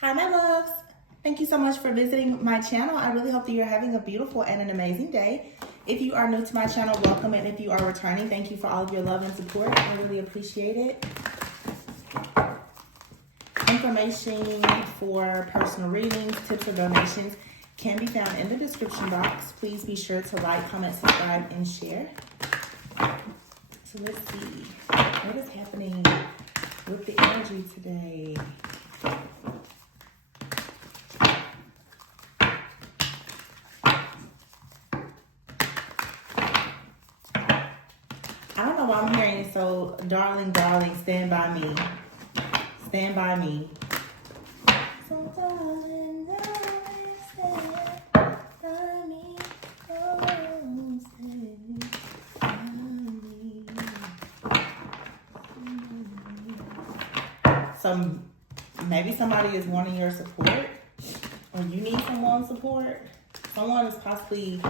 Hi, my loves. Thank you so much for visiting my channel. I really hope that you're having a beautiful and an amazing day. If you are new to my channel, welcome. And if you are returning, thank you for all of your love and support. I really appreciate it. Information for personal readings, tips, or donations can be found in the description box. Please be sure to like, comment, subscribe, and share. So let's see. What is happening with the energy today? I don't know why I'm hearing it, so darling, darling, stand by me. Stand by me. So darling, darling, stand by me. Oh, stand by me. So maybe somebody is wanting your support, or you need someone's support. Someone is possibly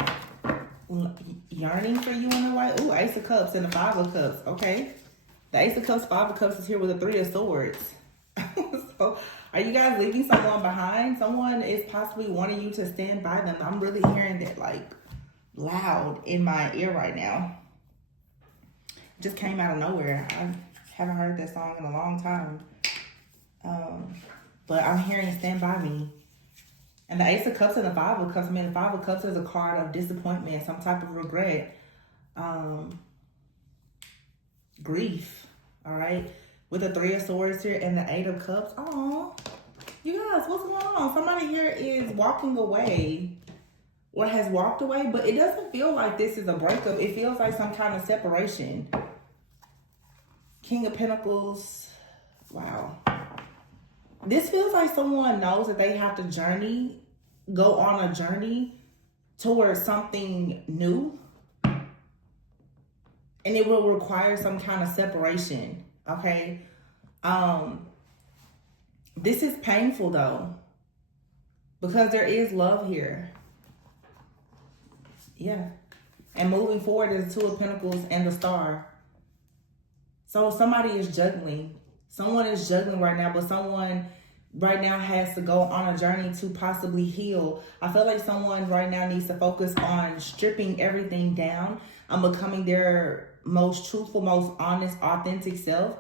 yearning for you in a way. Ooh, Ace of Cups and the Five of Cups. Okay. The Ace of Cups, Five of Cups is here with the Three of Swords. So, are you guys leaving someone behind? Someone is possibly wanting you to stand by them. I'm really hearing that like loud in my ear right now. It just came out of nowhere. I haven't heard that song in a long time. But I'm hearing stand by me. And the Ace of Cups and the Five of Cups, I mean, the Five of Cups is a card of disappointment, some type of regret, grief, all right? With the Three of Swords here and the Eight of Cups. Oh, you guys, what's going on? Somebody here is walking away or has walked away, but it doesn't feel like this is a breakup. It feels like some kind of separation. King of Pentacles. Wow. This feels like someone knows that they have to go on a journey towards something new. And it will require some kind of separation, okay? This is painful though, because there is love here. Yeah. And moving forward is the Two of Pentacles and the Star. So somebody is juggling. Someone is juggling right now, but someone right now has to go on a journey to possibly heal. I feel like someone right now needs to focus on stripping everything down and becoming their most truthful, most honest, authentic self.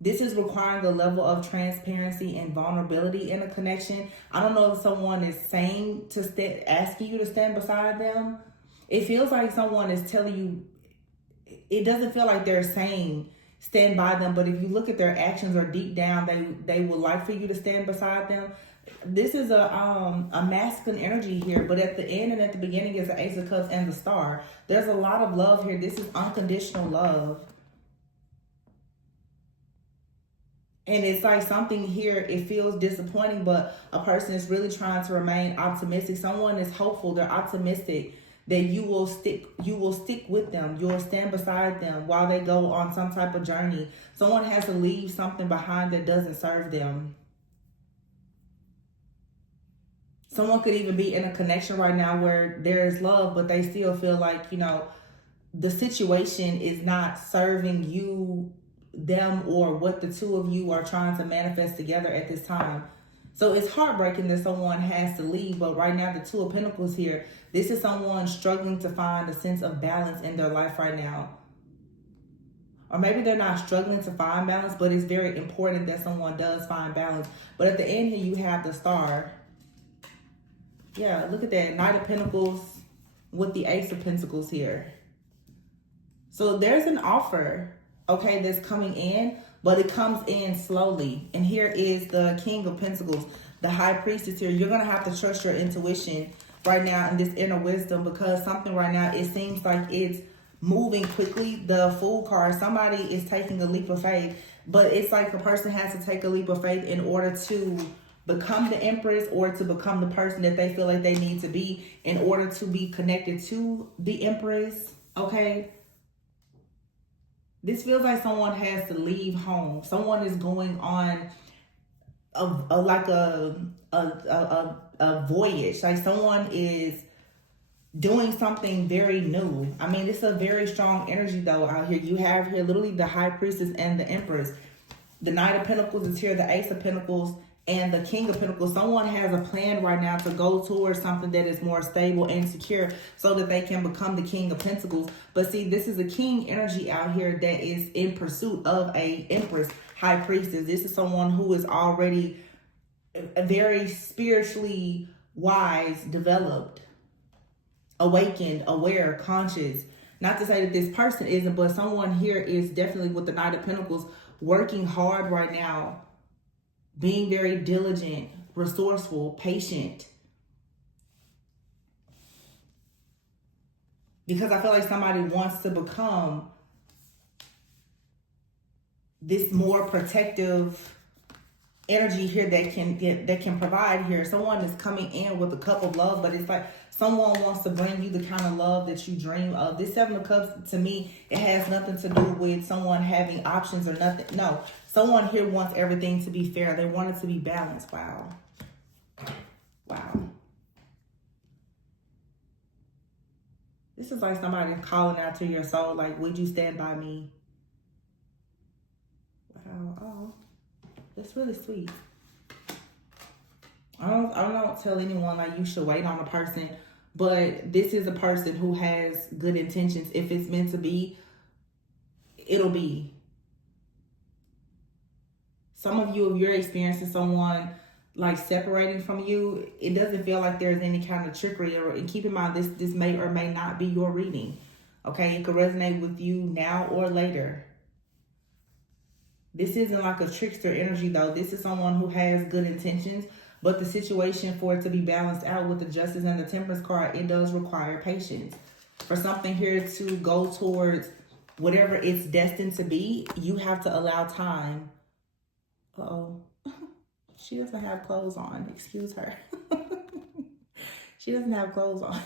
This is requiring a level of transparency and vulnerability in a connection. I don't know if someone is saying asking you to stand beside them. It feels like someone is telling you, it doesn't feel like they're saying stand by them, but if you look at their actions or deep down, they would like for you to stand beside them. This is a masculine energy here, but at the end and at the beginning is the Ace of Cups and the Star. There's a lot of love here. This is unconditional love. And it's like something here, it feels disappointing, but a person is really trying to remain optimistic. Someone is hopeful, they're optimistic that you will stick with them. You'll stand beside them while they go on some type of journey. Someone has to leave something behind that doesn't serve them. Someone could even be in a connection right now where there is love, but they still feel like, you know, the situation is not serving you, them, or what the two of you are trying to manifest together at this time. So it's heartbreaking that someone has to leave, but right now the Two of Pentacles here, this is someone struggling to find a sense of balance in their life right now. Or maybe they're not struggling to find balance, but it's very important that someone does find balance. But at the end here, you have the Star. Yeah, look at that. Knight of Pentacles with the Ace of Pentacles here. So there's an offer, okay, that's coming in, but it comes in slowly. And here is the King of Pentacles, the High Priestess here. You're going to have to trust your intuition right now and this inner wisdom, because something right now, it seems like it's moving quickly. The Fool card, somebody is taking a leap of faith, but it's like a person has to take a leap of faith in order to become the Empress or to become the person that they feel like they need to be in order to be connected to the Empress, okay? This feels like someone has to leave home. Someone is going on a voyage. Like someone is doing something very new. I mean, it's a very strong energy though out here. You have here literally the High Priestess and the Empress. The Knight of Pentacles is here, the Ace of Pentacles and the King of Pentacles. Someone has a plan right now to go towards something that is more stable and secure so that they can become the King of Pentacles. But see, this is a king energy out here that is in pursuit of a Empress, High Priestess. This is someone who is already very spiritually wise, developed, awakened, aware, conscious. Not to say that this person isn't, but someone here is definitely, with the Knight of Pentacles, working hard right now, being very diligent, resourceful, patient. Because I feel like somebody wants to become this more protective energy here that can provide here. Someone is coming in with a cup of love, but it's like someone wants to bring you the kind of love that you dream of. This Seven of Cups, to me, it has nothing to do with someone having options or nothing. No, someone here wants everything to be fair. They want it to be balanced. Wow. Wow. This is like somebody calling out to your soul, like, would you stand by me? Wow. Oh, that's really sweet. I don't tell anyone like you should wait on a person, but this is a person who has good intentions. If it's meant to be, it'll be. Some of you, if you're experiencing someone like separating from you, it doesn't feel like there's any kind of trickery. And keep in mind, this may or may not be your reading. Okay, it could resonate with you now or later. This isn't like a trickster energy, though. This is someone who has good intentions, but the situation, for it to be balanced out with the Justice and the Temperance card, it does require patience. For something here to go towards whatever it's destined to be, you have to allow time. Uh-oh. She doesn't have clothes on. Excuse her. She doesn't have clothes on.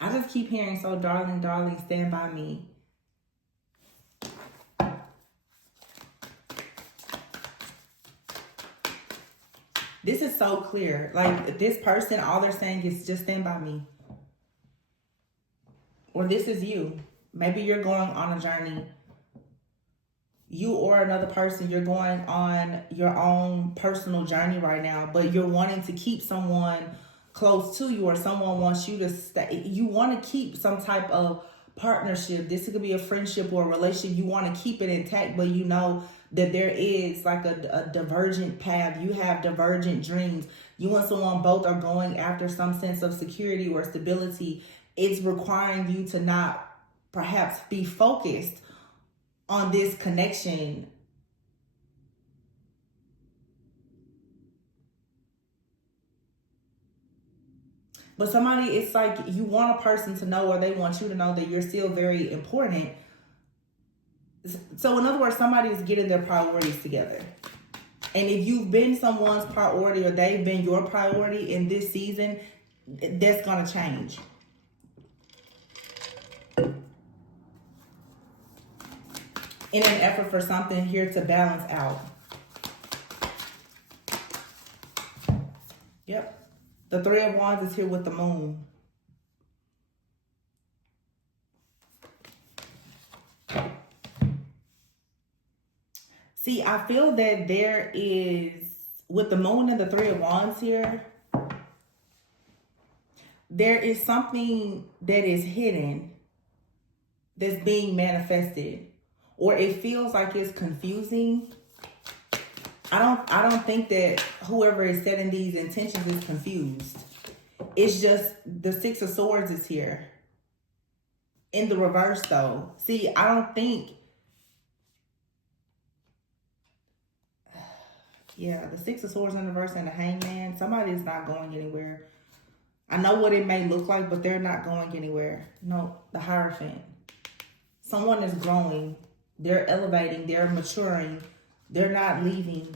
I just keep hearing, so darling, darling, stand by me. This is so clear. Like, this person, all they're saying is just stand by me. Or this is you. Maybe you're going on a journey. You or another person, you're going on your own personal journey right now, but you're wanting to keep someone close to you, or someone wants you to stay. You want to keep some type of partnership. This could be a friendship or a relationship. You want to keep it intact, but you know that there is like a divergent path. You have divergent dreams. You and someone both are going after some sense of security or stability. It's requiring you to not perhaps be focused on this connection. But somebody, it's like you want a person to know, or they want you to know, that you're still very important. So in other words, somebody is getting their priorities together. And if you've been someone's priority, or they've been your priority in this season, that's going to change. In an effort for something here to balance out. Yep. The Three of Wands is here with the Moon. See, I feel that there is, with the Moon and the Three of Wands here, there is something that is hidden that's being manifested. Or it feels like it's confusing. I don't think that whoever is setting these intentions is confused. It's just the Six of Swords is here. In the reverse, though. See, I don't think... Yeah, the Six of Swords in the reverse and the Hangman. Somebody is not going anywhere. I know what it may look like, but they're not going anywhere. No, the Hierophant. Someone is growing. They're elevating. They're maturing. They're not leaving.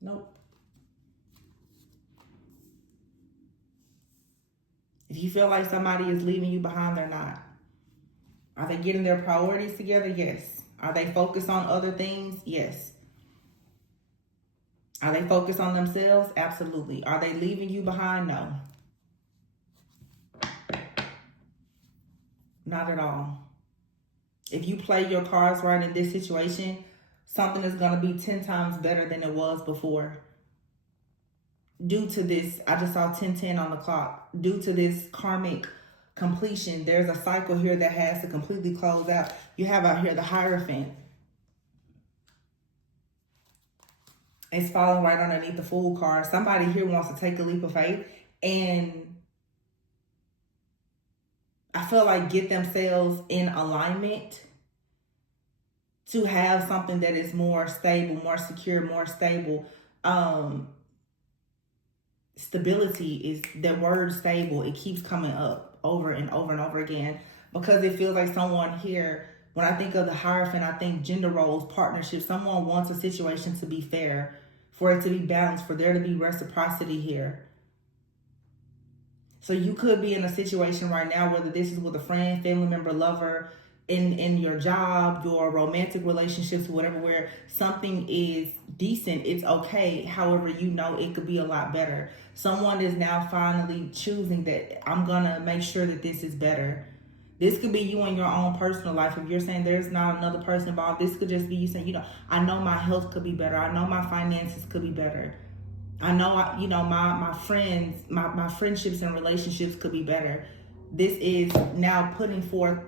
Nope. If you feel like somebody is leaving you behind, they're not. Are they getting their priorities together? Yes. Are they focused on other things? Yes. Are they focused on themselves? Absolutely. Are they leaving you behind? No. Not at all. If you play your cards right in this situation, something is going to be 10 times better than it was before. Due to this, I just saw 10:10 on the clock. Due to this karmic completion, there's a cycle here that has to completely close out. You have out here the Hierophant. It's falling right underneath the Fool card. Somebody here wants to take a leap of faith and I feel like get themselves in alignment to have something that is more stable, more secure, more stable. Stability is that word, stable. It keeps coming up over and over and over again because it feels like someone here, when I think of the Hierophant, I think gender roles, partnerships. Someone wants a situation to be fair, for it to be balanced, for there to be reciprocity here. So you could be in a situation right now, whether this is with a friend, family member, lover, in your job, your romantic relationships, whatever, where something is decent, it's okay. However, you know it could be a lot better. Someone is now finally choosing that I'm gonna make sure that this is better. This could be you in your own personal life. If you're saying there's not another person involved, this could just be you saying, I know my health could be better. I know my finances could be better. I know, my friends, my friendships and relationships could be better. This is now putting forth,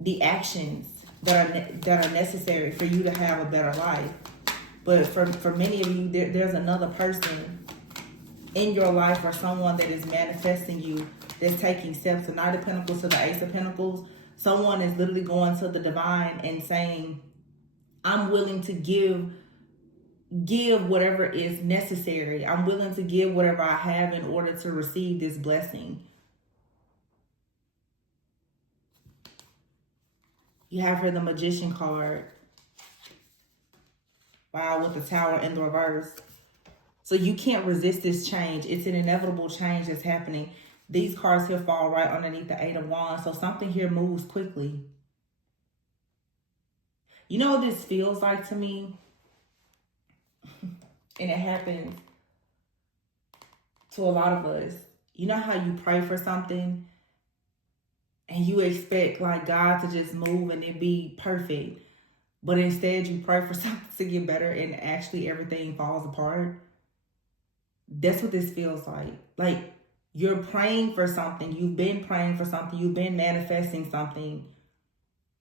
the actions that are necessary for you to have a better life. But for many of you, there's another person in your life or someone that is manifesting you, that's taking steps. The Knight of Pentacles to the Ace of Pentacles. Someone is literally going to the divine and saying, I'm willing to give whatever is necessary. I'm willing to give whatever I have in order to receive this blessing. You have here the Magician card. Wow, with the Tower in the reverse. So you can't resist this change. It's an inevitable change that's happening. These cards here fall right underneath the Eight of Wands. So something here moves quickly. You know what this feels like to me? And it happens to a lot of us. You know how you pray for something and you expect like God to just move and it be perfect, but instead you pray for something to get better and actually everything falls apart? That's what this feels like. Like you're praying for something, you've been praying for something, you've been manifesting something,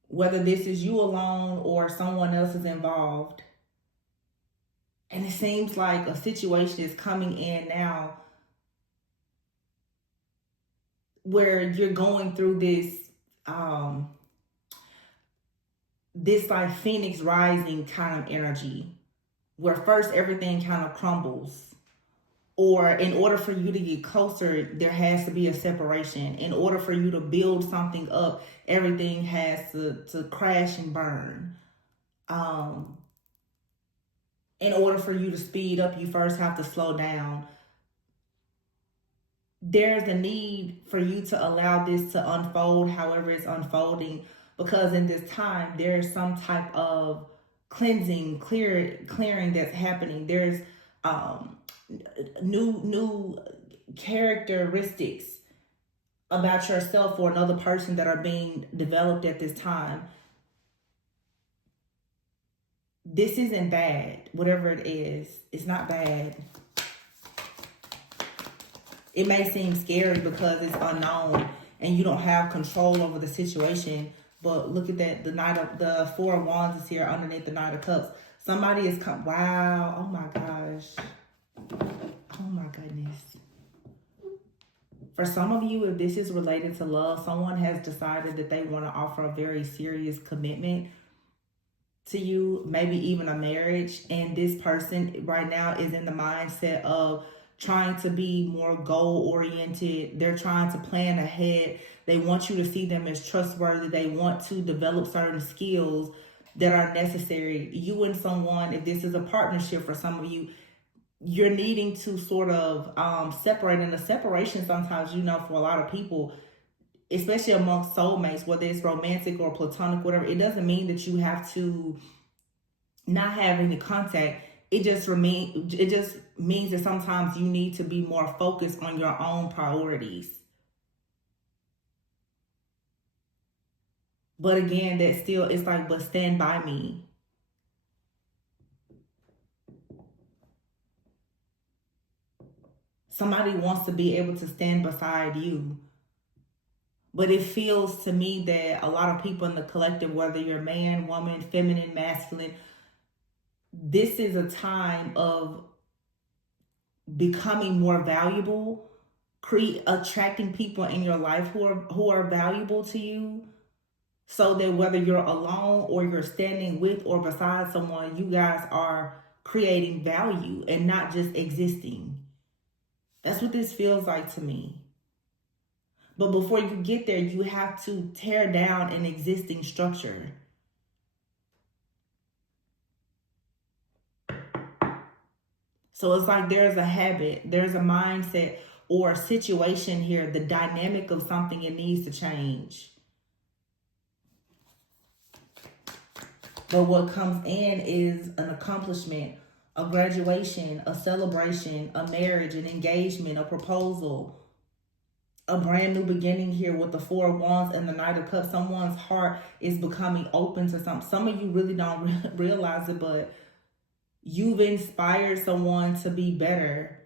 whether this is you alone or someone else is involved. And it seems like a situation is coming in now where you're going through this, this like Phoenix rising kind of energy, where first everything kind of crumbles. Or in order for you to get closer, there has to be a separation. In order for you to build something up, everything has to crash and burn. In order for you to speed up, you first have to slow down. There's a need for you to allow this to unfold however it's unfolding, because in this time, there's some type of cleansing, clearing that's happening. There's new characteristics about yourself or another person that are being developed at this time. This isn't bad. Whatever it is, it's not bad. It may seem scary because it's unknown and you don't have control over the situation. But look at that. The Four of Wands is here underneath the Knight of Cups. Somebody is wow. Oh my gosh. Oh my goodness. For some of you, if this is related to love, someone has decided that they want to offer a very serious commitment to you, maybe even a marriage. And this person right now is in the mindset of trying to be more goal-oriented. They're trying to plan ahead. They want you to see them as trustworthy. They want to develop certain skills that are necessary. You and someone, if this is a partnership for some of you, you're needing to sort of separate. And the separation sometimes, for a lot of people, especially amongst soulmates, whether it's romantic or platonic, whatever, it doesn't mean that you have to not have any contact. It just means that sometimes you need to be more focused on your own priorities. But again, that still, it's like, but stand by me. Somebody wants to be able to stand beside you. But it feels to me that a lot of people in the collective, whether you're man, woman, feminine, masculine, this is a time of becoming more valuable, attracting people in your life who are valuable to you, so that whether you're alone or you're standing with or beside someone, you guys are creating value and not just existing. That's what this feels like to me. But before you get there, you have to tear down an existing structure. So it's like there's a habit, there's a mindset or a situation here, the dynamic of something, it needs to change. But what comes in is an accomplishment, a graduation, a celebration, a marriage, an engagement, a proposal, a brand new beginning here with the Four of Wands and the Knight of Cups. Someone's heart is becoming open to something. Some of you really don't realize it, but you've inspired someone to be better.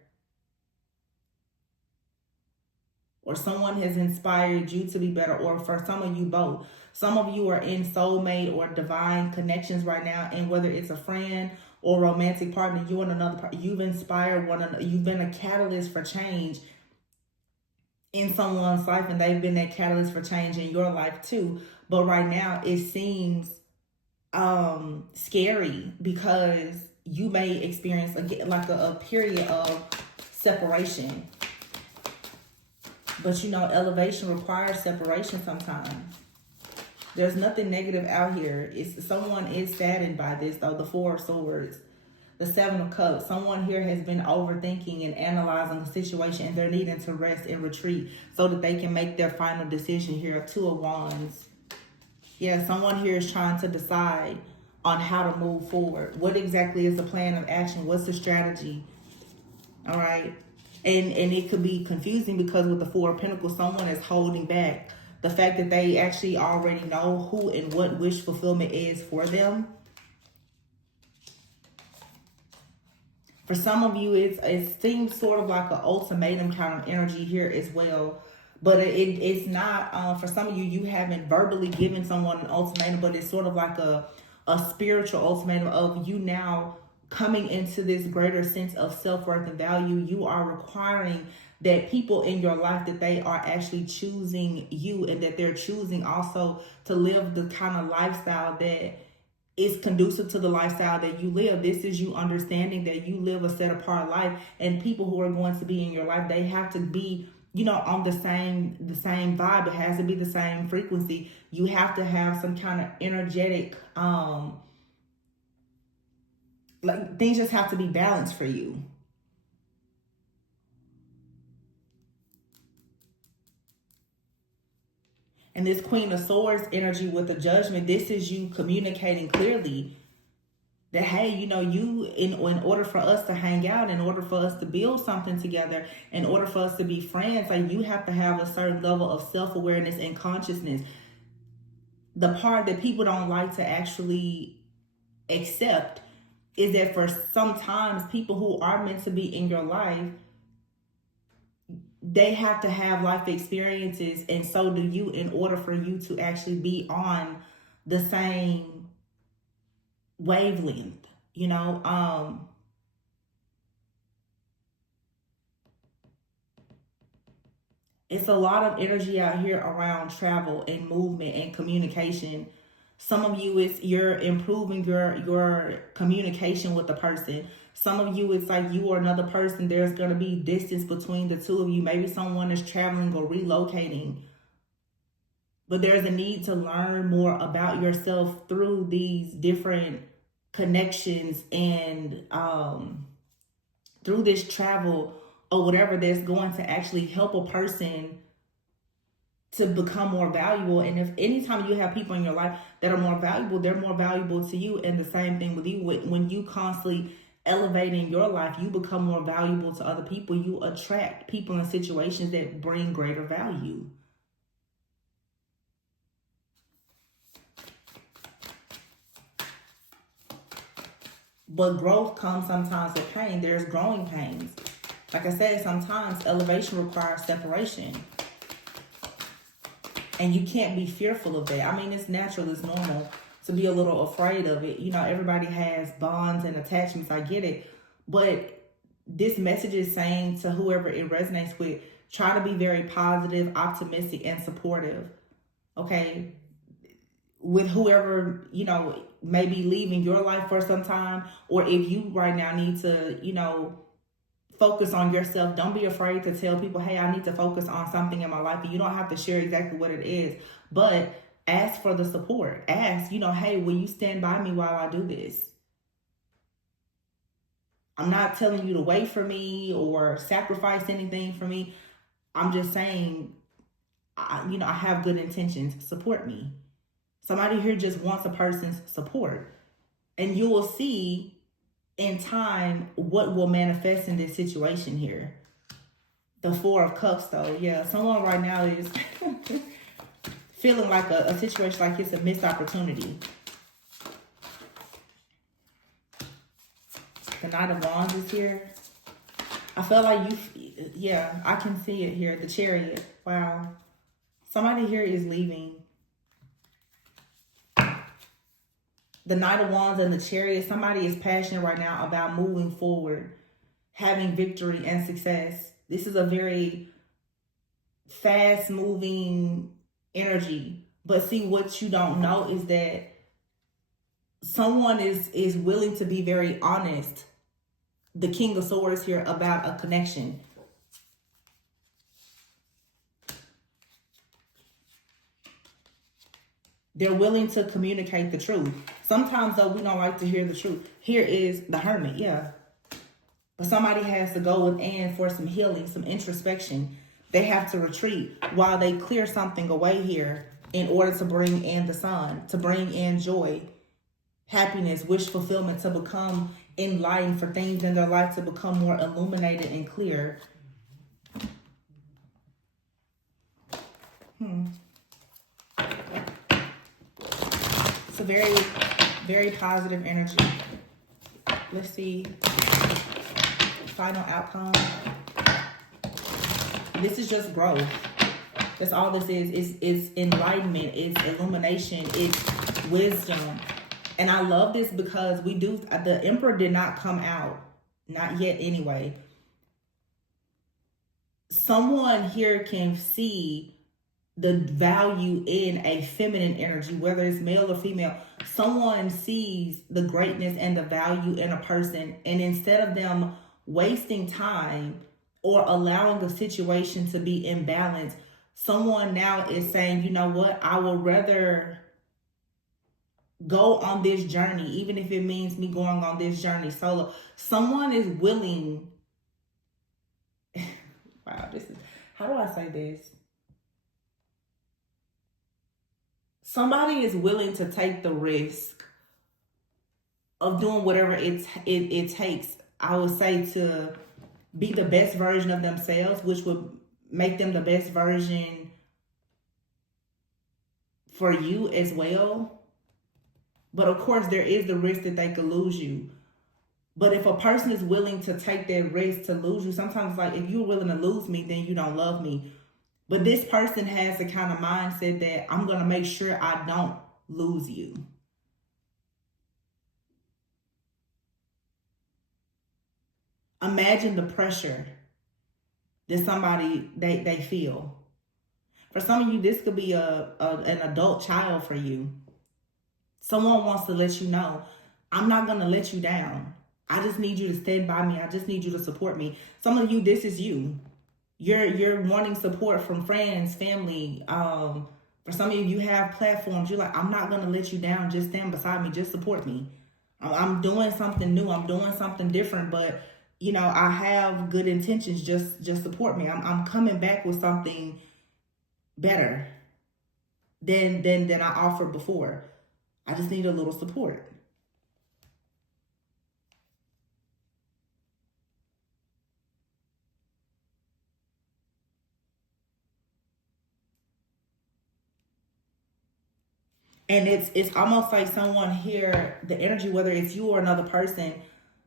Or someone has inspired you to be better, or for some of you, both. Some of you are in soulmate or divine connections right now, and whether it's a friend or romantic partner, you and another partner, you've inspired one another. You've been a catalyst for change in someone's life, and they've been that catalyst for change in your life too. But right now, it seems scary because you may experience a period of separation. But you know, elevation requires separation sometimes. There's nothing negative out here. Someone is saddened by this, though. The Four of Swords, the Seven of Cups. Someone here has been overthinking and analyzing the situation, and they're needing to rest and retreat so that they can make their final decision here. Two of Wands. Yeah, someone here is trying to decide on how to move forward. What exactly is the plan of action? What's the strategy? All right. And it could be confusing because with the Four of Pentacles, someone is holding back. The fact that they actually already know who and what wish fulfillment is for them. For some of you, it seems sort of like an ultimatum kind of energy here as well. But it's not, for some of you, you haven't verbally given someone an ultimatum, but it's sort of like a spiritual ultimatum of you now coming into this greater sense of self-worth and value. You are requiring that people in your life, that they are actually choosing you, and that they're choosing also to live the kind of lifestyle that is conducive to the lifestyle that you live. This is you understanding that you live a set apart life, and people who are going to be in your life, they have to be, you know, on the same vibe. It has to be the same frequency. You have to have some kind of energetic, like things just have to be balanced for you. And this Queen of Swords energy with the Judgment, this is you communicating clearly that, hey, you know, in order for us to hang out, in order for us to build something together, in order for us to be friends, like you have to have a certain level of self-awareness and consciousness. The part that people don't like to actually accept is that for sometimes people who are meant to be in your life, they have to have life experiences, and so do you, in order for you to actually be on the same wavelength, you know. It's a lot of energy out here around travel and movement and communication. Some of you, it's you're improving your communication with the person. Some of you, it's like you or another person, there's going to be distance between the two of you. Maybe someone is traveling or relocating. But there's a need to learn more about yourself through these different connections and through this travel or whatever, that's going to actually help a person to become more valuable. And if anytime you have people in your life that are more valuable, they're more valuable to you. And the same thing with you. When you constantly elevating your life, you become more valuable to other people. You attract people in situations that bring greater value. But growth comes sometimes with pain. There's growing pains. Like I said, sometimes elevation requires separation. And you can't be fearful of that. I mean, it's natural, it's normal to be a little afraid of it. You know, everybody has bonds and attachments. I get it. But this message is saying to whoever it resonates with, try to be very positive, optimistic, and supportive. Okay? With whoever, you know, may be leaving your life for some time, or if you right now need to, you know, focus on yourself. Don't be afraid to tell people, hey, I need to focus on something in my life. And you don't have to share exactly what it is, but ask for the support. Ask, you know, hey, will you stand by me while I do this? I'm not telling you to wait for me or sacrifice anything for me. I'm just saying, I have good intentions. Support me. Somebody here just wants a person's support. And you will see in time what will manifest in this situation here. The Four of Cups, though. Yeah, someone right now is feeling like a situation like it's a missed opportunity. The Knight of Wands is here. I feel like yeah, I can see it here. The Chariot. Wow. Somebody here is leaving. The Knight of Wands and the Chariot. Somebody is passionate right now about moving forward, having victory and success. This is a very fast-moving energy. But see, what you don't know is that someone is willing to be very honest. The King of Swords here about a connection. They're willing to communicate the truth. Sometimes, though, we don't like to hear the truth. Here is the Hermit, yeah. But somebody has to go within for some healing, some introspection. They have to retreat while they clear something away here in order to bring in the sun, to bring in joy, happiness, wish fulfillment, to become enlightened, for things in their life to become more illuminated and clear. It's a very, very positive energy. Let's see. Final outcome. This is just growth. That's all this is. It's enlightenment. It's illumination. It's wisdom. And I love this because the Emperor did not come out. Not yet anyway. Someone here can see the value in a feminine energy, whether it's male or female. Someone sees the greatness and the value in a person, and instead of them wasting time or allowing a situation to be imbalanced, someone now is saying, you know what, I would rather go on this journey, even if it means me going on this journey solo. Someone is willing. Wow, how do I say this? Somebody is willing to take the risk of doing whatever it takes, I would say, to be the best version of themselves, which would make them the best version for you as well. But of course, there is the risk that they could lose you. But if a person is willing to take that risk to lose you, sometimes like, if you're willing to lose me, then you don't love me. But this person has the kind of mindset that I'm going to make sure I don't lose you. Imagine the pressure that somebody, they feel. For some of you, this could be an adult child for you. Someone wants to let you know, I'm not going to let you down. I just need you to stand by me. I just need you to support me. Some of you, this is you. You're wanting support from friends, family. For some of you, you have platforms. You're like, I'm not going to let you down. Just stand beside me. Just support me. I'm doing something new. I'm doing something different. But, you know, I have good intentions. Just support me. I'm coming back with something better than I offered before. I just need a little support. And it's almost like someone here, the energy, whether it's you or another person,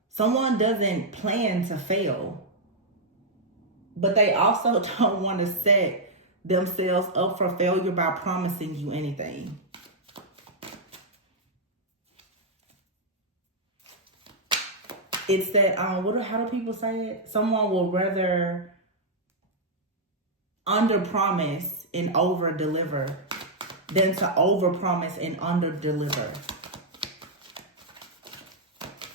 someone doesn't plan to fail, but they also don't want to set themselves up for failure by promising you anything. It's that, how do people say it? Someone will rather under promise and over deliver than to over promise and under deliver.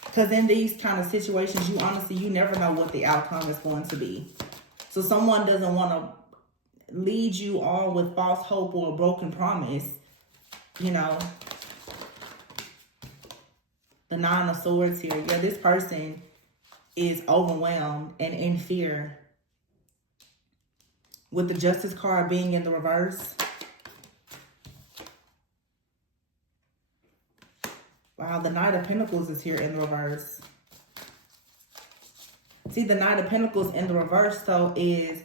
Because in these kind of situations, you never know what the outcome is going to be. So someone doesn't want to lead you on with false hope or a broken promise, you know. The Nine of Swords here. Yeah, this person is overwhelmed and in fear. With the Justice card being in the reverse. Wow, the Knight of Pentacles is here in the reverse. See, the Knight of Pentacles in the reverse, though, is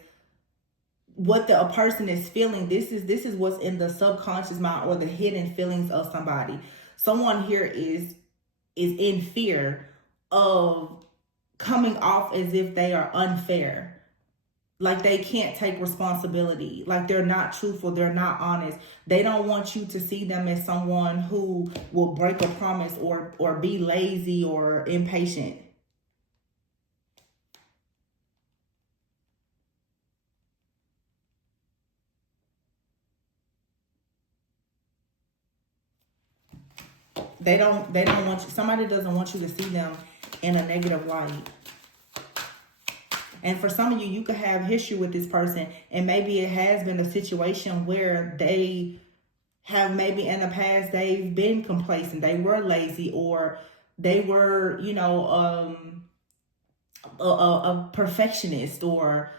what a person is feeling. This is what's in the subconscious mind or the hidden feelings of somebody. Someone here is in fear of coming off as if they are unfair. Like they can't take responsibility. Like they're not truthful. They're not honest. They don't want you to see them as someone who will break a promise or be lazy or impatient. They don't want you. Somebody doesn't want you to see them in a negative light. And for some of you, you could have history with this person, and maybe it has been a situation where they have, maybe in the past, they've been complacent, they were lazy, or they were, you know, a perfectionist, or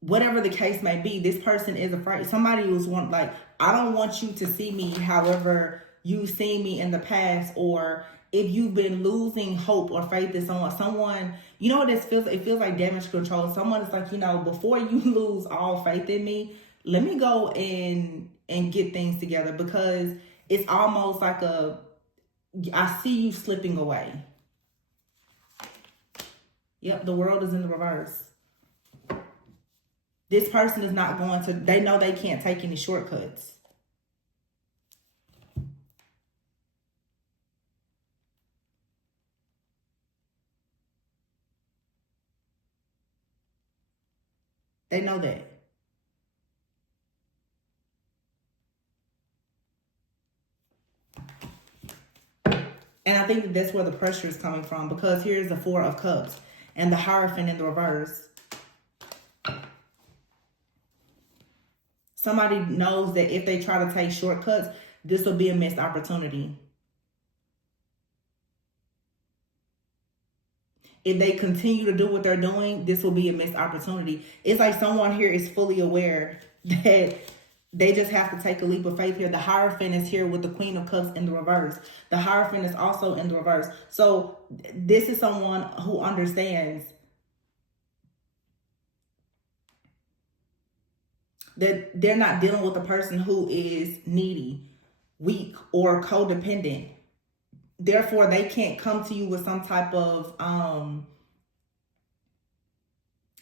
whatever the case may be. This person is afraid. Somebody who's like, I don't want you to see me however you've seen me in the past, or if you've been losing hope or faith in someone, you know what this feels? It feels like damage control. Someone is like, you know, before you lose all faith in me, let me go and get things together, because it's almost like I see you slipping away. Yep, the world is in the reverse. This person is not going to, they know they can't take any shortcuts. They know that. And I think that's where the pressure is coming from, because here's the Four of Cups and the Hierophant in the reverse. Somebody knows that if they try to take shortcuts, this will be a missed opportunity. If they continue to do what they're doing, this will be a missed opportunity. It's like someone here is fully aware that they just have to take a leap of faith here. The Hierophant is here with the Queen of Cups in the reverse. The Hierophant is also in the reverse. So this is someone who understands that they're not dealing with a person who is needy, weak, or codependent. Therefore, they can't come to you with some type of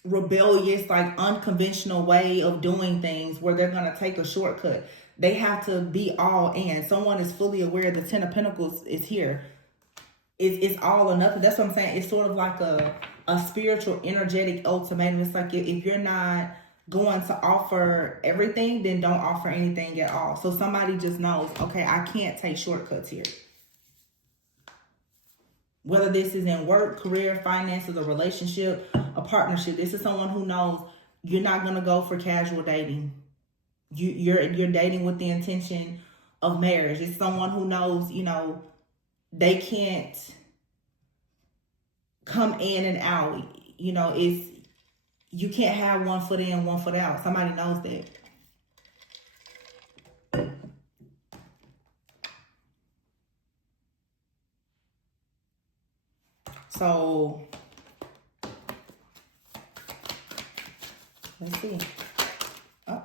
rebellious, like unconventional way of doing things where they're going to take a shortcut. They have to be all in. Someone is fully aware the Ten of Pentacles is here. It's all or nothing. That's what I'm saying. It's sort of like a spiritual, energetic ultimatum. It's like if you're not going to offer everything, then don't offer anything at all. So somebody just knows, okay, I can't take shortcuts here. Whether this is in work, career, finances, a relationship, a partnership, this is someone who knows you're not going to go for casual dating. You're dating with the intention of marriage. It's someone who knows, you know, they can't come in and out. You know, you can't have one foot in, one foot out. Somebody knows that. So, let's see. Oh,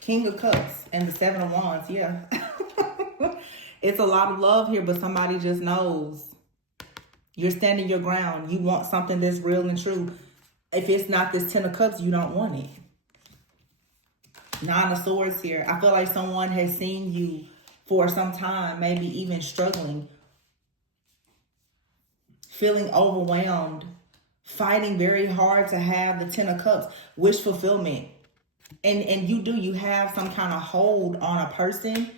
King of Cups and the Seven of Wands, yeah. It's a lot of love here, but somebody just knows. You're standing your ground. You want something that's real and true. If it's not this 10 of Cups, you don't want it. 9 of Swords here. I feel like someone has seen you for some time, maybe even struggling, feeling overwhelmed, fighting very hard to have the 10 of Cups, wish fulfillment. And you have some kind of hold on a person,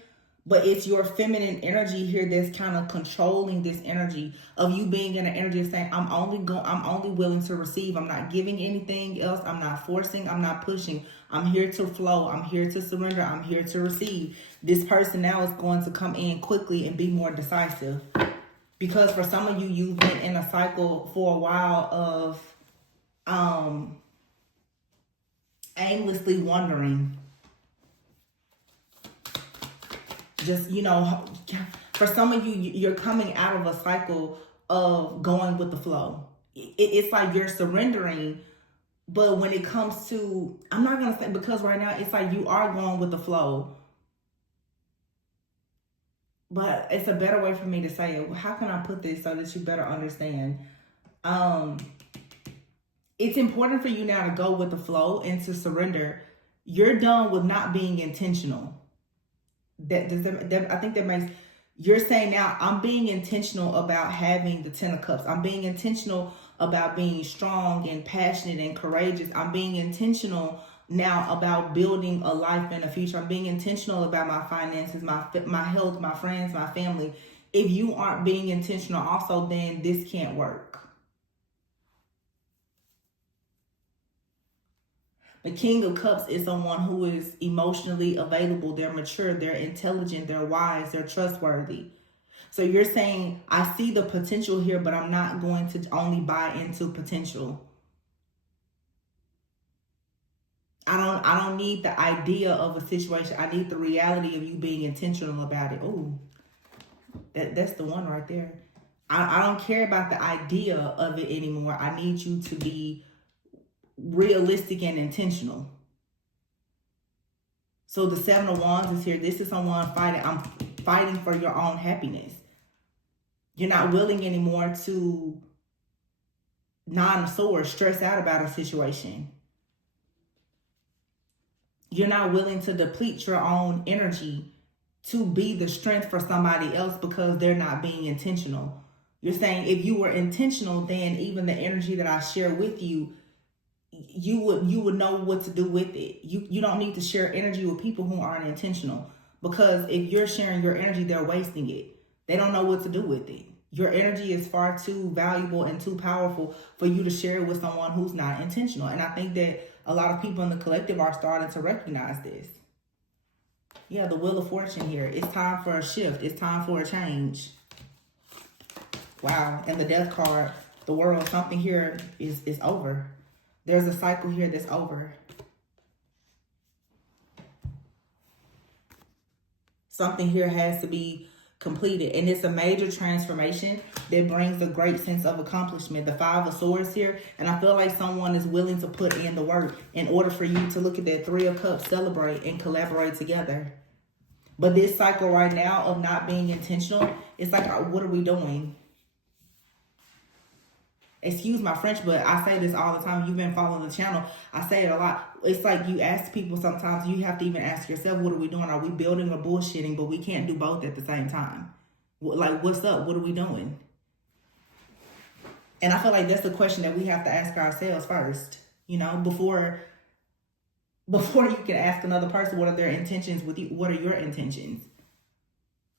but it's your feminine energy here that's kind of controlling this energy of you being in an energy of saying, I'm only willing to receive. I'm not giving anything else. I'm not forcing. I'm not pushing. I'm here to flow. I'm here to surrender. I'm here to receive. This person now is going to come in quickly and be more decisive. Because for some of you, you've been in a cycle for a while of aimlessly wandering. Just, for some of you, you're coming out of a cycle of going with the flow. It's like you're surrendering, but when it comes to, I'm not going to say, because right now it's like you are going with the flow. But it's a better way for me to say it. How can I put this so that you better understand? It's important for you now to go with the flow and to surrender. You're done with not being intentional. I think that makes, you're saying now, I'm being intentional about having the 10 of Cups. I'm being intentional about being strong and passionate and courageous. I'm being intentional now about building a life and a future. I'm being intentional about my finances, my health, my friends, my family. If you aren't being intentional also, then this can't work. The King of Cups is someone who is emotionally available. They're mature, they're intelligent, they're wise, they're trustworthy. So you're saying, I see the potential here, but I'm not going to only buy into potential. I don't need the idea of a situation. I need the reality of you being intentional about it. Oh, that's the one right there. I don't care about the idea of it anymore. I need you to be realistic and intentional. So the 7 of Wands is here. This is someone fighting. I'm fighting for your own happiness. You're not willing anymore to 9 of Swords, stress out about a situation. You're not willing to deplete your own energy to be the strength for somebody else because they're not being intentional. You're saying if you were intentional, then even the energy that I share with you, you would know what to do with it. You don't need to share energy with people who aren't intentional, because if you're sharing your energy, they're wasting it. They don't know what to do with it. Your energy is far too valuable and too powerful for you to share it with someone who's not intentional. And I think that a lot of people in the collective are starting to recognize this. Yeah, the Wheel of Fortune here. It's time for a shift. It's time for a change. Wow. And the Death card, the World, something here is over. There's a cycle here that's over. Something here has to be completed. And it's a major transformation that brings a great sense of accomplishment. The 5 of Swords here. And I feel like someone is willing to put in the work in order for you to look at that 3 of Cups, celebrate and collaborate together. But this cycle right now of not being intentional, it's like, what are we doing? Excuse my French, but I say this all the time. You've been following the channel. I say it a lot. It's like you ask people sometimes, you have to even ask yourself, what are we doing? Are we building or bullshitting? But we can't do both at the same time. Like, what's up? What are we doing? And I feel like that's the question that we have to ask ourselves first, before you can ask another person, what are their intentions with you? What are your intentions?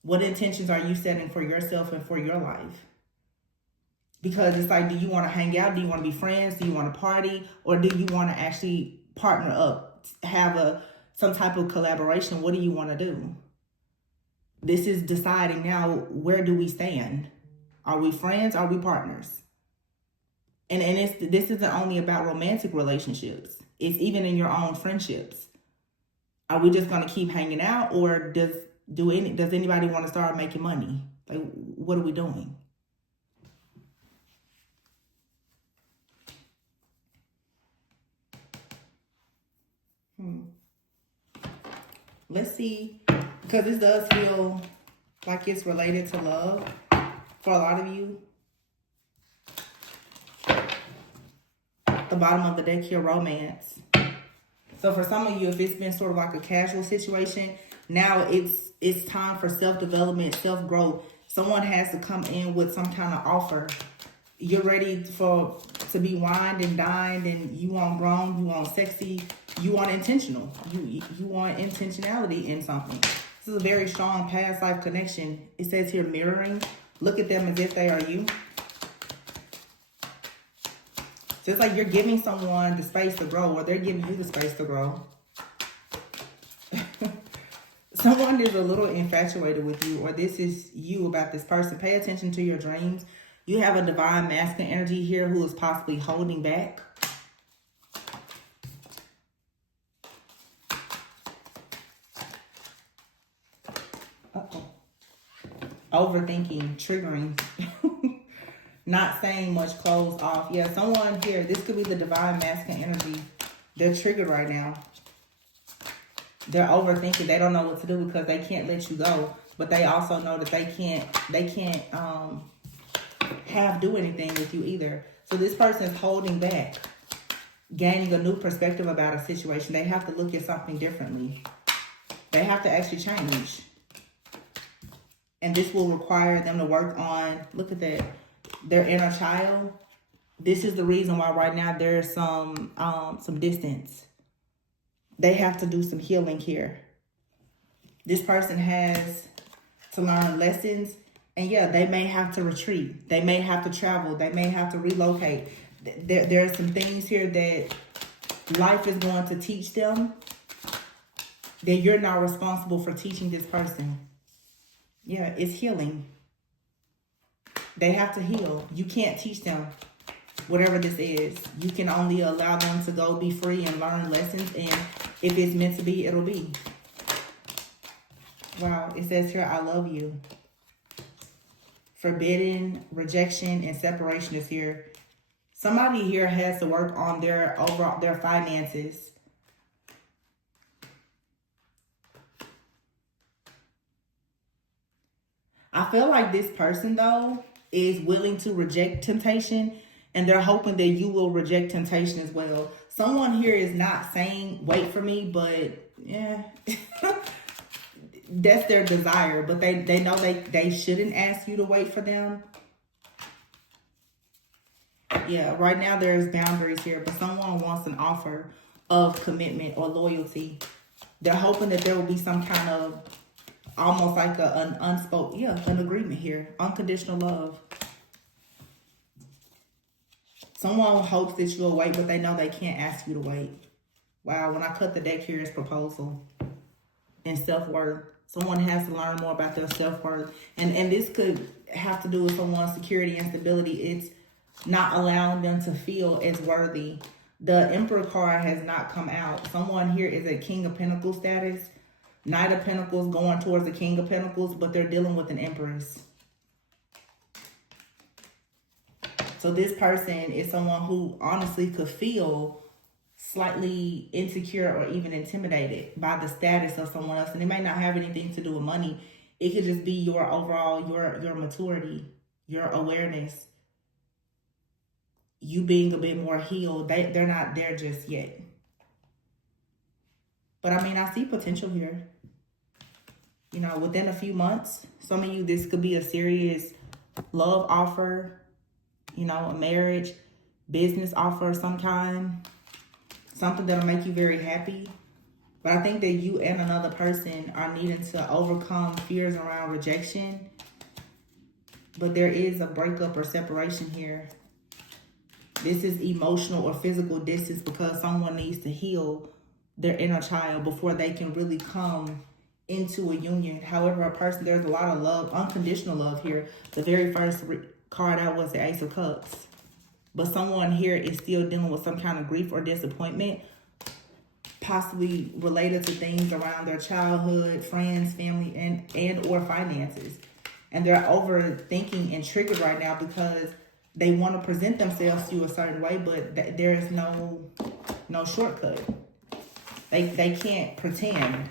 What intentions are you setting for yourself and for your life? Because it's like, do you want to hang out? Do you want to be friends? Do you want to party? Or do you want to actually partner up, have some type of collaboration? What do you want to do? This is deciding now, where do we stand? Are we friends? Are we partners? And this isn't only about romantic relationships. It's even in your own friendships. Are we just going to keep hanging out? Or does anybody want to start making money? Like, what are we doing? Let's see, because this does feel like it's related to love for a lot of you. The bottom of the deck here, romance. So for some of you, if it's been sort of like a casual situation, now it's time for self-development, self-growth. Someone has to come in with some kind of offer. You're ready to be wined and dined, and you want grown, you want sexy, you want intentional. You want intentionality in something. This is a very strong past life connection. It says here mirroring. Look at them as if they are you. So it's like you're giving someone the space to grow, or they're giving you the space to grow. Someone is a little infatuated with you, or this is you about this person. Pay attention to your dreams. You have a divine masculine energy here who is possibly holding back. Overthinking, triggering. Not saying much, closed off. Yeah, someone here, this could be the divine masculine energy. They're triggered right now. They're overthinking. They don't know what to do because they can't let you go. But they also know that they can't do anything with you either. So this person is holding back, gaining a new perspective about a situation. They have to look at something differently. They have to actually change. And this will require them to work on, look at that, their inner child. This is the reason why right now there's some distance. They have to do some healing here. This person has to learn lessons. And yeah, they may have to retreat. They may have to travel. They may have to relocate. There are some things here that life is going to teach them that you're not responsible for teaching this person. Yeah, it's healing. They have to heal. You can't teach them whatever this is. You can only allow them to go be free and learn lessons. And if it's meant to be, it'll be. Wow, it says here, I love you. Forbidden, rejection, and separation is here. Somebody here has to work on their finances. I feel like this person, though, is willing to reject temptation, and they're hoping that you will reject temptation as well. Someone here is not saying, wait for me, but yeah, that's their desire. But they know they shouldn't ask you to wait for them. Yeah, right now there's boundaries here, but someone wants an offer of commitment or loyalty. They're hoping that there will be some kind of almost like an unspoken, an agreement here. Unconditional love. Someone hopes that you'll wait, but they know they can't ask you to wait. Wow, when I cut the deck here, it's proposal and self-worth. Someone has to learn more about their self-worth. And this could have to do with someone's security and stability. It's not allowing them to feel as worthy. The Emperor card has not come out. Someone here is a King of Pentacles status. Knight of Pentacles going towards the King of Pentacles, but they're dealing with an Empress. So this person is someone who honestly could feel slightly insecure or even intimidated by the status of someone else. And it may not have anything to do with money. It could just be your overall, your maturity, your awareness. You being a bit more healed. They're not there just yet. But I mean, I see potential here. You know, within a few months, some of you, this could be a serious love offer, you know, a marriage, business offer of some kind, something that'll make you very happy. But I think that you and another person are needing to overcome fears around rejection. But there is a breakup or separation here. This is emotional or physical distance because someone needs to heal their inner child before they can really come into a union. However, there's a lot of love, unconditional love here. The very first card out was the Ace of Cups. But someone here is still dealing with some kind of grief or disappointment, possibly related to things around their childhood, friends, family, and or finances. And they're overthinking and triggered right now because they want to present themselves to you a certain way, but there is no shortcut. They can't pretend.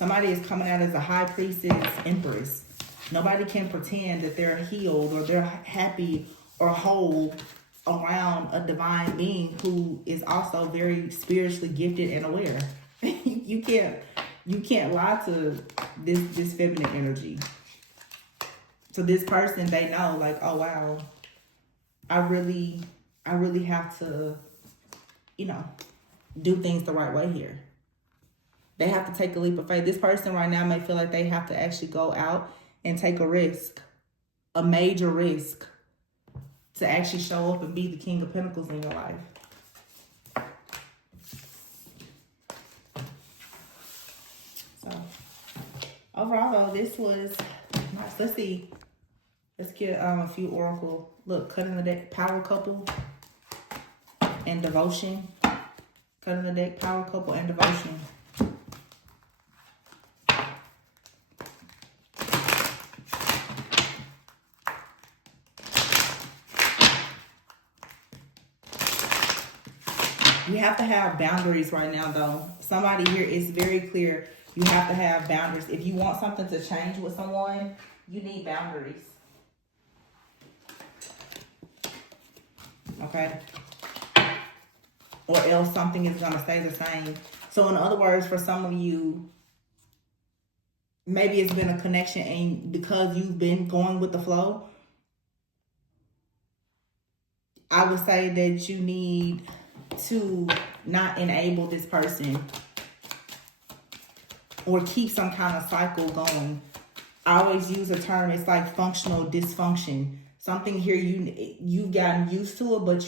Somebody is coming out as a high priestess, empress. Nobody can pretend that they're healed or they're happy or whole around a divine being who is also very spiritually gifted and aware. you can't lie to this feminine energy. So this person, they know, like, oh wow, I really have to, do things the right way here. They have to take a leap of faith. This person right now may feel like they have to actually go out and take a risk, a major risk, to actually show up and be the King of Pentacles in your life. So, overall though, this was nice. Let's see. Let's get a few oracle. Look, cutting the deck, power couple and devotion. Cutting the deck, power couple and devotion. You have to have boundaries right now, though. Somebody here is very clear. You have to have boundaries. If you want something to change with someone, you need boundaries. Okay? Or else something is going to stay the same. So in other words, for some of you, maybe it's been a connection and because you've been going with the flow, I would say that you need to not enable this person or keep some kind of cycle going. I always use a term, it's like functional dysfunction. Something here you've gotten used to it, but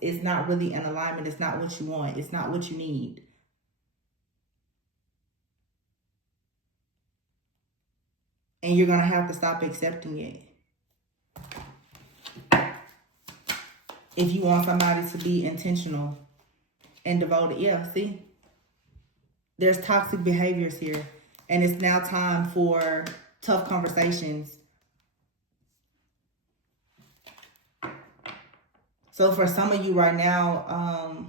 it's not really in alignment. It's not what you want. It's not what you need. And you're going to have to stop accepting it. If you want somebody to be intentional and devoted. Yeah, see? There's toxic behaviors here. And it's now time for tough conversations. So for some of you right now,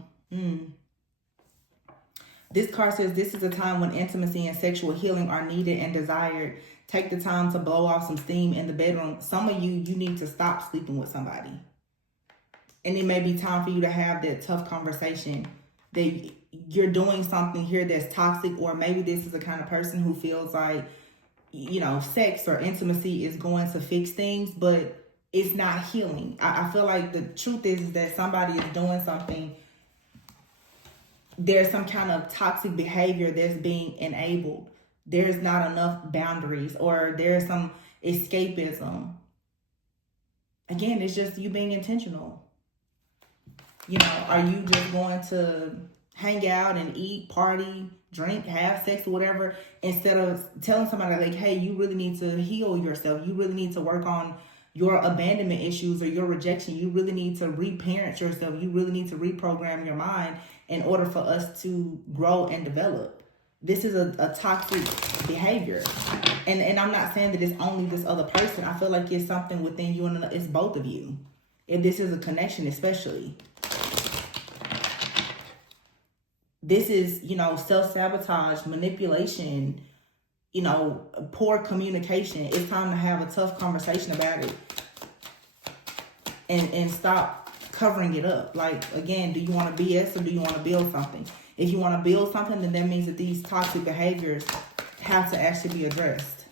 this card says this is a time when intimacy and sexual healing are needed and desired. Take the time to blow off some steam in the bedroom. Some of you need to stop sleeping with somebody. And it may be time for you to have that tough conversation that you're doing something here that's toxic, or maybe this is the kind of person who feels like, sex or intimacy is going to fix things, but it's not healing. I feel like the truth is that somebody is doing something. There's some kind of toxic behavior that's being enabled. There's not enough boundaries, or there's some escapism. Again, it's just you being intentional. Are you just going to hang out and eat, party, drink, have sex, or whatever, instead of telling somebody like, hey, you really need to heal yourself. You really need to work on your abandonment issues or your rejection. You really need to reparent yourself. You really need to reprogram your mind in order for us to grow and develop. This is a toxic behavior. And I'm not saying that it's only this other person. I feel like it's something within you and it's both of you. If this is a connection, especially. This is, self-sabotage, manipulation, poor communication. It's time to have a tough conversation about it. And stop covering it up. Like, again, do you want to BS or do you want to build something? If you want to build something, then that means that these toxic behaviors have to actually be addressed.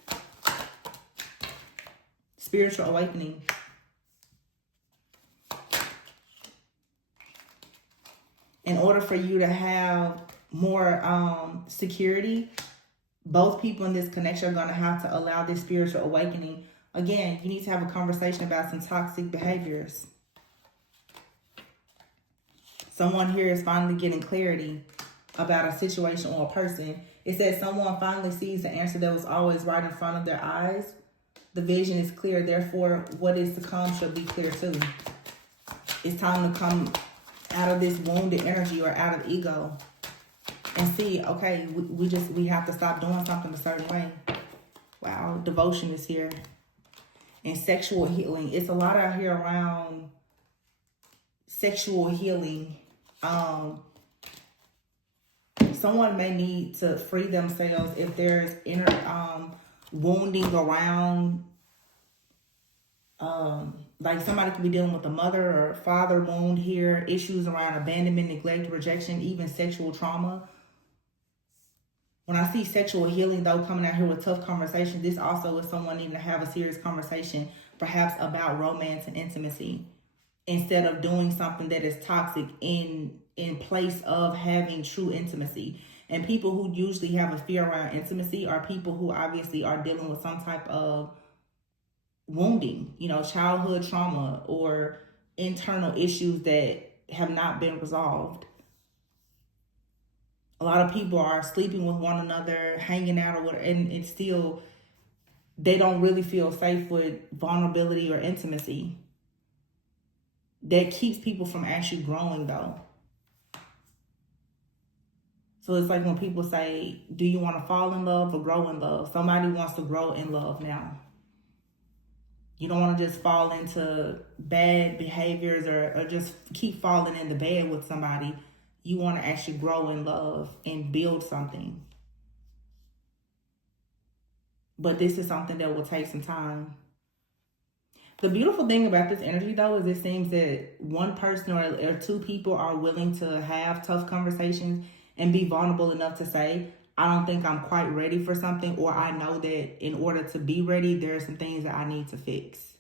Spiritual awakening. In order for you to have more security, both people in this connection are going to have to allow this spiritual awakening. Again, you need to have a conversation about some toxic behaviors. Someone here is finally getting clarity about a situation or a person. It says someone finally sees the answer that was always right in front of their eyes. The vision is clear. Therefore, what is to come should be clear too. It's time to come out of this wounded energy or out of ego and see, okay, we have to stop doing something a certain way. Wow, devotion is here. And sexual healing. It's a lot out here around someone may need to free themselves if there's inner wounding around. Like somebody could be dealing with a mother or father wound here, issues around abandonment, neglect, rejection, even sexual trauma. When I see sexual healing, though, coming out here with tough conversation, this also is someone needing to have a serious conversation, perhaps about romance and intimacy, instead of doing something that is toxic in place of having true intimacy. And people who usually have a fear around intimacy are people who obviously are dealing with some type of wounding, you know, childhood trauma or internal issues that have not been resolved. A lot of people are sleeping with one another, hanging out or whatever, and it's still, they don't really feel safe with vulnerability or intimacy. That keeps people from actually growing, though. So it's like when people say, do you want to fall in love or grow in love? Somebody wants to grow in love now. You don't want to just fall into bad behaviors or just keep falling in the bed with somebody. You want to actually grow in love and build something. But this is something that will take some time. The beautiful thing about this energy, though, is it seems that one person or two people are willing to have tough conversations and be vulnerable enough to say, I don't think I'm quite ready for something, or I know that in order to be ready, there are some things that I need to fix.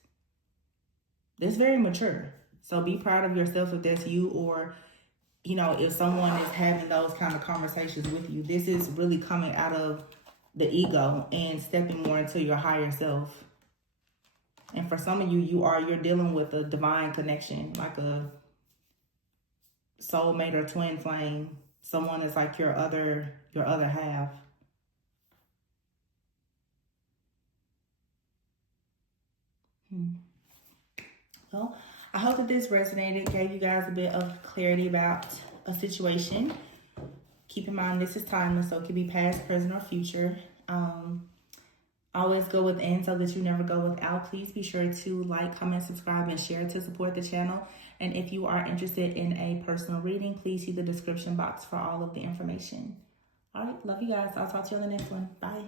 That's very mature. So be proud of yourself if that's you, or, you know, if someone is having those kind of conversations with you. This is really coming out of the ego and stepping more into your higher self. And for some of you, you're dealing with a divine connection, like a soulmate or twin flame. Someone is like your other half. Well, I hope that this resonated, gave you guys a bit of clarity about a situation. Keep in mind, this is timeless, so it could be past, present, or future. Always go within so that you never go without. Please be sure to like, comment, subscribe, and share to support the channel. And if you are interested in a personal reading, please see the description box for all of the information. All right, love you guys. I'll talk to you on the next one. Bye.